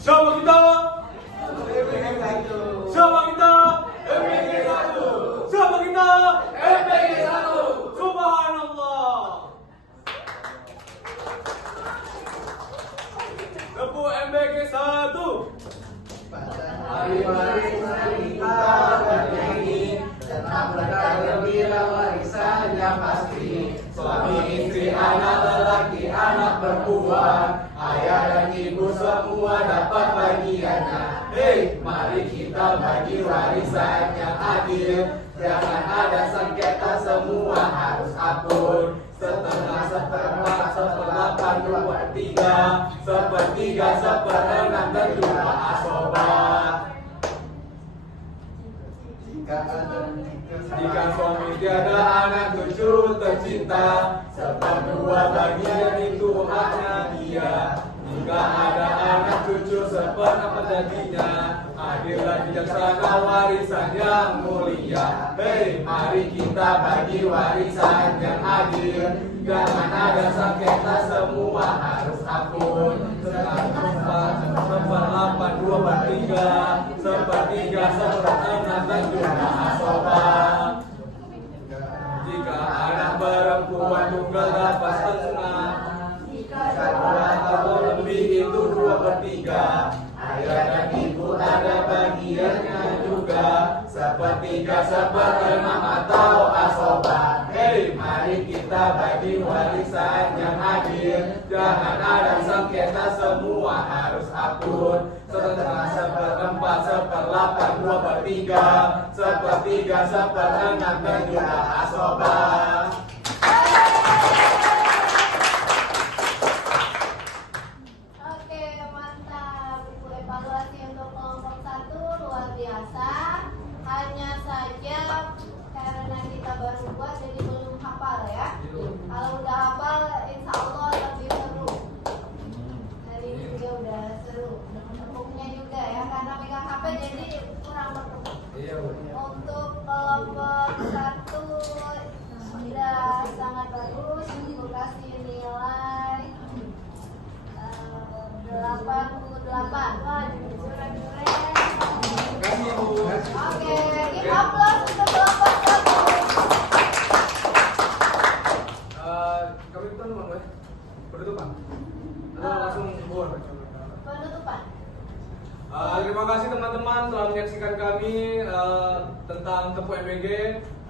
Siapa kita? Siapa kita? MPG 1. Siapa kita? MPG 1. Subhanallah. Tepuk MPG 1. Mari-mari kita bernyanyi tentang berkah gembira warisan yang pasti. Suami istri, anak lelaki, anak perempuan, ayah dan ibu semua dapat bagiannya. Hei, mari kita bagi warisan yang adil. Jangan ada sengketa, semua harus akur. Setengah, seperempat, seperdelapan, dua, tiga, sepertiga, seperenam, dan dua asobat. Jika suami tiada anak cucu tercinta, seperdua bagian itu haknya dia. Jika ada anak cucu seperempat jadinya, adil dan bijaksana warisan yang mulia. Hei, mari kita bagi warisan yang adil. Jangan ada sengketa, semua harus akur. Seperempat, seperdelapan, dua per tiga, sepertiga, seperenam, dan dua asobat. Jika anak perempuan tunggal dapat setengah, dua atau lebih itu dua per tiga. Ayah dan ibu ada bagiannya juga, sepertiga, seperenam, atau asobat. Hei, mari kita bagi warisan yang adil. Jangan ada sengketa, semua harus akur. Setengah, seperempat, seperdelapan, dua per tiga, sepertiga, seperenam, dan juga asobat. Evaluasi untuk kelompok 1 luar biasa. Hanya saja karena kita baru buat jadi belum hafal ya. Kalau udah hafal insya Allah lebih seru. Hari ini juga udah seru. Tepuknya juga ya, karena megang HP jadi kurang bertepuk. Untuk kelompok 1 sudah sangat bagus. Aku kasih nilai 88. Wah, jurang. Oke, give applause untuk kelompok 1. Kami itu penutupan. Langsung buat Penutupan. terima kasih teman-teman telah menyaksikan kami tentang Tepuk MPG.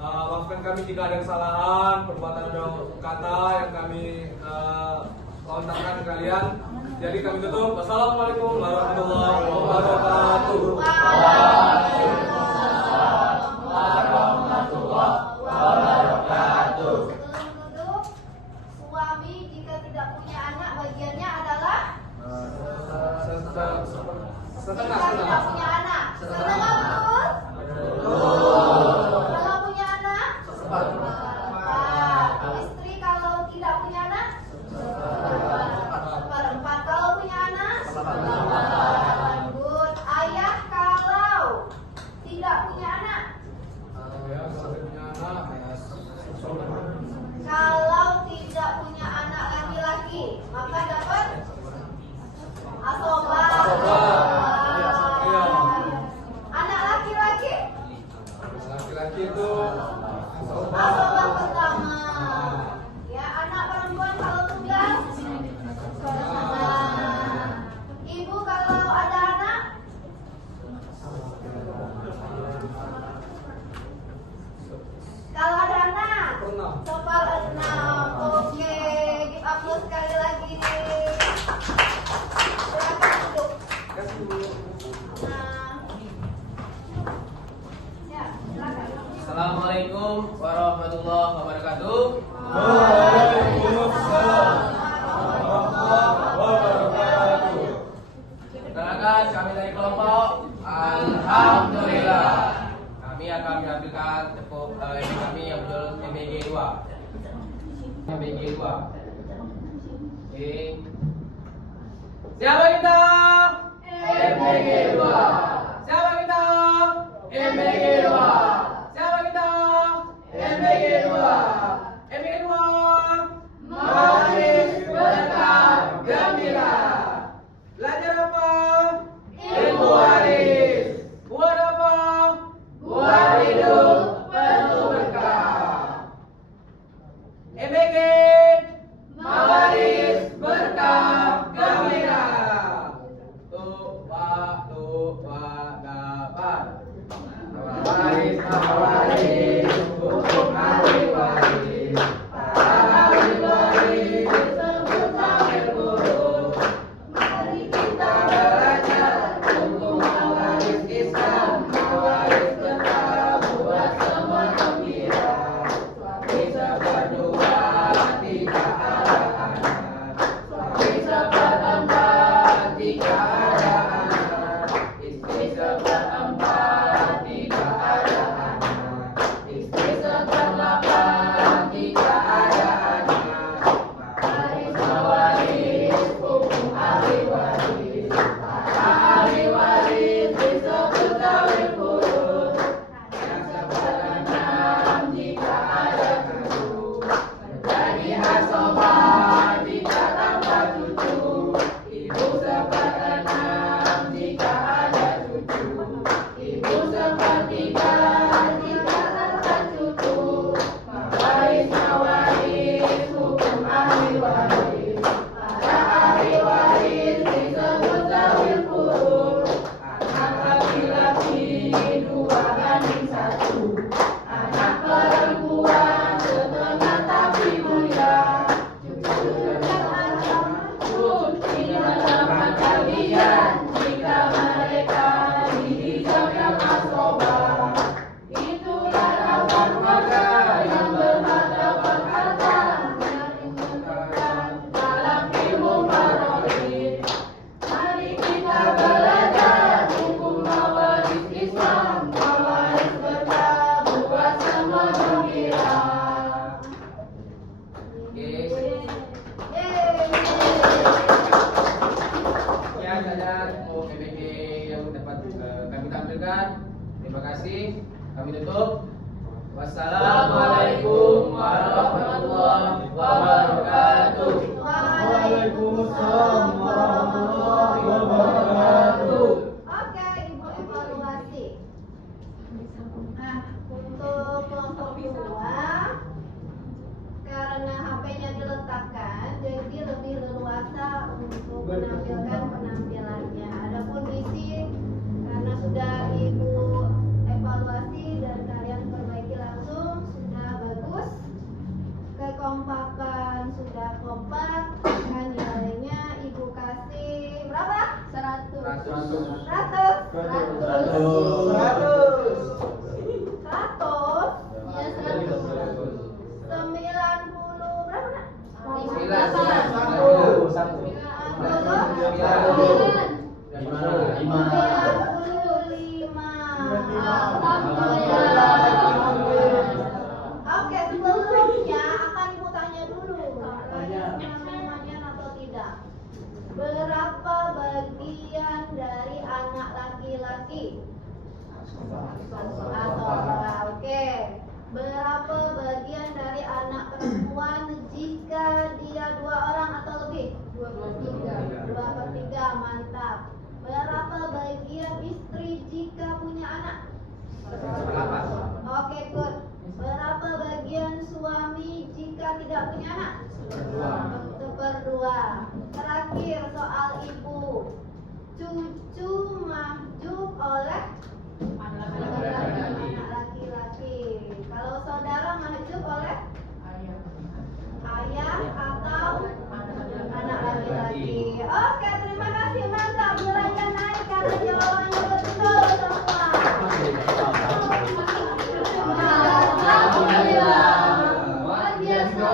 Maafkan kami jika ada kesalahan, perbuatan atau kata yang kami lontarkan ke kalian. Jadi kami tutup. Wassalamualaikum warahmatullahi wabarakatuh. Waalaikumsalam warahmatullahi wabarakatuh. Sebelum duduk, suami jika tidak punya anak bagiannya adalah jika tidak punya anak. Setengah betul? Kalau punya anak? Seperempat. Istri kalau tidak punya anak? Seperempat. Kalau punya anak? Good. Ayah kalau tidak punya anak? Kalau tidak punya anak laki-laki, maka dapat asobat. Anak laki-laki? Laki-laki itu Asobat pertama. Ya, anak perempuan kalau tunggal? Ibu kalau ada anak? Kalau ada anak? Seperenam. Oke, give applause sekali lagi. Silakan duduk. Ya, silakan. Assalamualaikum warahmatullahi wabarakatuh. Waalaikumsalam warahmatullahi wabarakatuh. Perkenalkan, kami dari kelompok Alhamdulillah. Kami akan menampilkan tepuk kami yang betul MPG 2. MPG 2. Oke. Siapa kita? MPG 2. Siapa kita? MPG 2. Siapa kita? MPG 2. MPG 2. Manis berkah gembira. Belajar apa? demikian saja untuk MBG yang dapat kami tampilkan. Terima kasih. Kami tutup. Wassalamualaikum warahmatullahi wabarakatuh. Waalaikumsalam warahmatullahi wabarakatuh. Oke, Ibu evaluasi. Nah, untuk kelompok 2 karena HP-nya diletakkan jadi lebih leluasa untuk menampilkan penampilannya. Adapun misi karena sudah Ibu evaluasi dan kalian perbaiki langsung sudah bagus, kekompakan sudah kompak, kan nilainya Ibu kasih berapa? 100 ya 100 90 berapa nak? 95. Oke, sebelumnya akan Ibu tanya dulu namanya atau tidak. Berapa bagian dari anak laki-laki? Oke. Berapa bagian dari anak perempuan jika dia 2 orang atau lebih? 2/3, mantap. Berapa bagian istri jika punya anak? Oke, good. Berapa bagian suami jika tidak punya anak? 1/2. Terakhir soal Ibu. Cucu mahjub oleh anak laki-laki. Kalau saudara mahjub oleh ayah atau anak laki-laki. Oke, terima kasih, mantap. Nilainya naik karena jawabannya betul semua. Alhamdulillah. Luar biasa.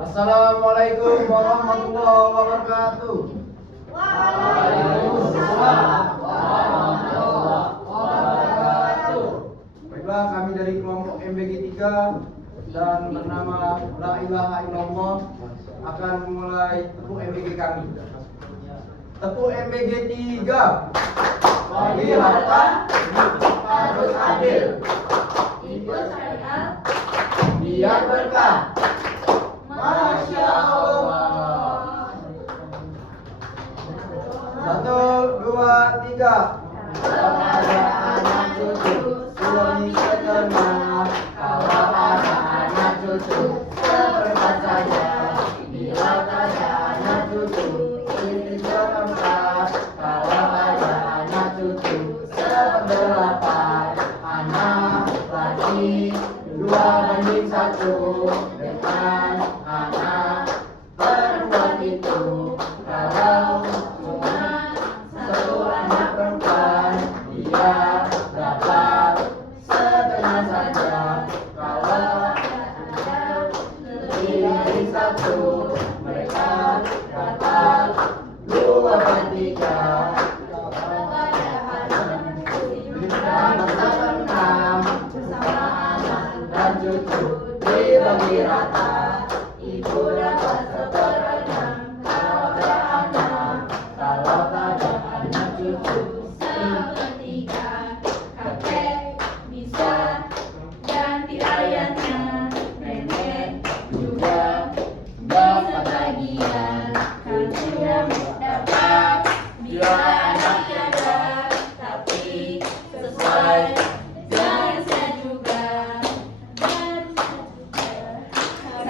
Assalamualaikum warahmatullahi wabarakatuh. Waalaikumsalam warahmatullahi wabarakatuh. Baiklah, kami dari kelompok MBG 3 dan bernama La Ilaha Illallah akan memulai tepuk MBG kami. Tepuk MBG 3. Bagi harta harus adil. Ikut syariat biar berkah. Masya Allah. 1, 2, 3. Kepada anak cucu suami seterusnya, kalau ada anak cucu seperempat saja. Bila ada anak cucu istri seperempat, kalau ada anak cucu seperdelapan. Anak laki 2/1 dengan anak perempuan itu. Kalau cuma 1 anak perempuan, dia dapat setengah saja. Kalau ada lebih dari 1, mereka dapat 2/3. Dan cucu dibagi rata, ibu dapat 1/6. Kalau ada anak, kalau ada anak cucu 1/3. Kakek bisa ganti ayahnya, nenek juga bisa bagian. Kan sudah dapat bila anaknya ada, tapi sesuai dengan saya juga. Dan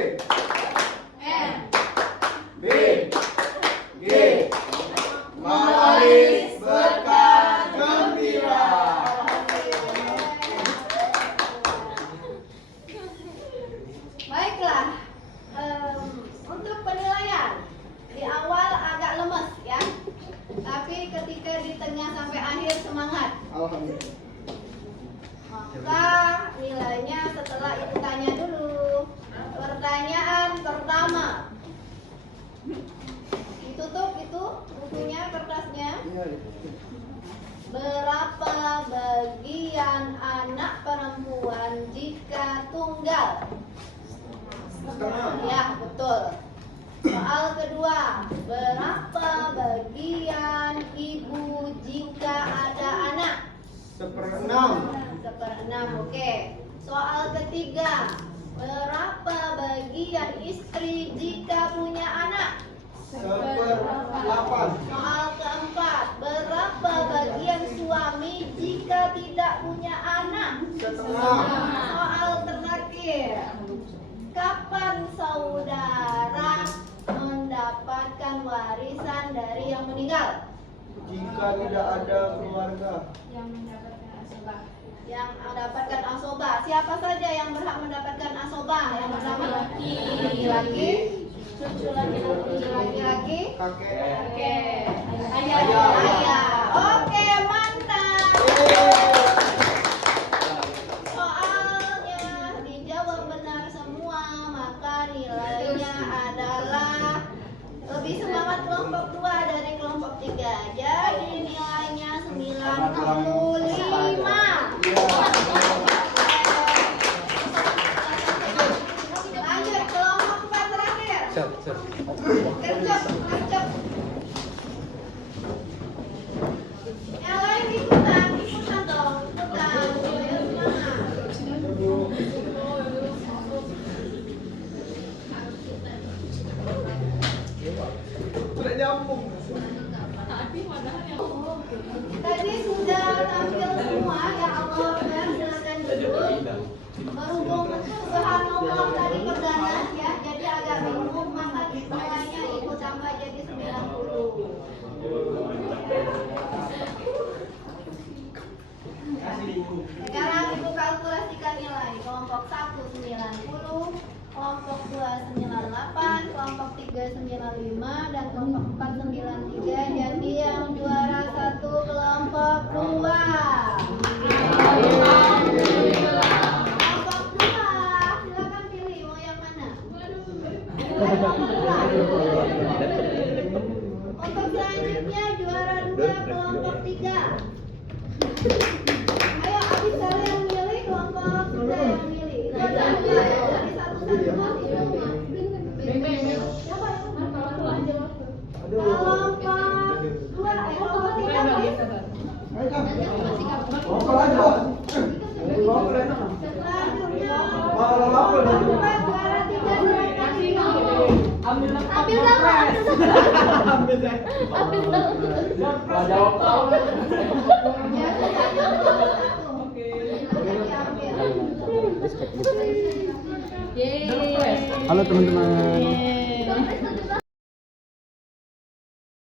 M. B, G, manis berkah gembira. Baiklah, untuk penilaian di awal agak lemes ya, tapi ketika di tengah sampai akhir semangat. Alhamdulillah. Maka nilainya setelah ibu tanya dulu. Pertanyaan pertama, ditutup itu bukunya, kertasnya. Berapa bagian anak perempuan jika tunggal? Setengah. Ya, betul. Soal kedua, berapa bagian ibu jika ada anak? 1/6. 1/6, oke. Soal ketiga, berapa bagian istri jika punya anak? 1/8. Soal keempat, berapa bagian suami jika tidak punya anak? 1/2. Soal terakhir, kapan saudara mendapatkan warisan dari yang meninggal? Jika tidak ada keluarga. Yang mendapatkan asobah, siapa saja yang berhak mendapatkan asobah? Yang pertama laki-laki, cucu laki-laki, Kakek. ayah. Oke, mantap. Soalnya dijawab benar semua, maka nilainya adalah lebih semangat kelompok 2 dari kelompok 3. Jadi nilainya 95. Lanjut kelompok 4 terakhir. Gercep, gercep. Yang lain ikutan dong, ikutan. Ayo semangat. Sudah nyambung. Tadi sudah tampil semua ya Allah, silakan duduk. Berhubung subhanallah tadi perdana ya, jadi agak bingung, maka nilainya ikut tambah jadi 90. Sekarang ibu kalkulasikan nilai. Kelompok 1 90, kelompok 2 98, kelompok 3 95, dan kelompok 4 93. Jadi yang juara 1 kelompok 2. Kelompok 2, silakan pilih mau yang mana? Untuk selanjutnya juara 2 kelompok 3. Ayo habis kalian milih, kelompok 3 yang milih. Jangan lupa ya, dari satu-satu. Siapa yang kelompok 2, kelompok 3 selanjutnya kelompok juara 3 silakan pilih. Ambil gambar. Halo teman-teman.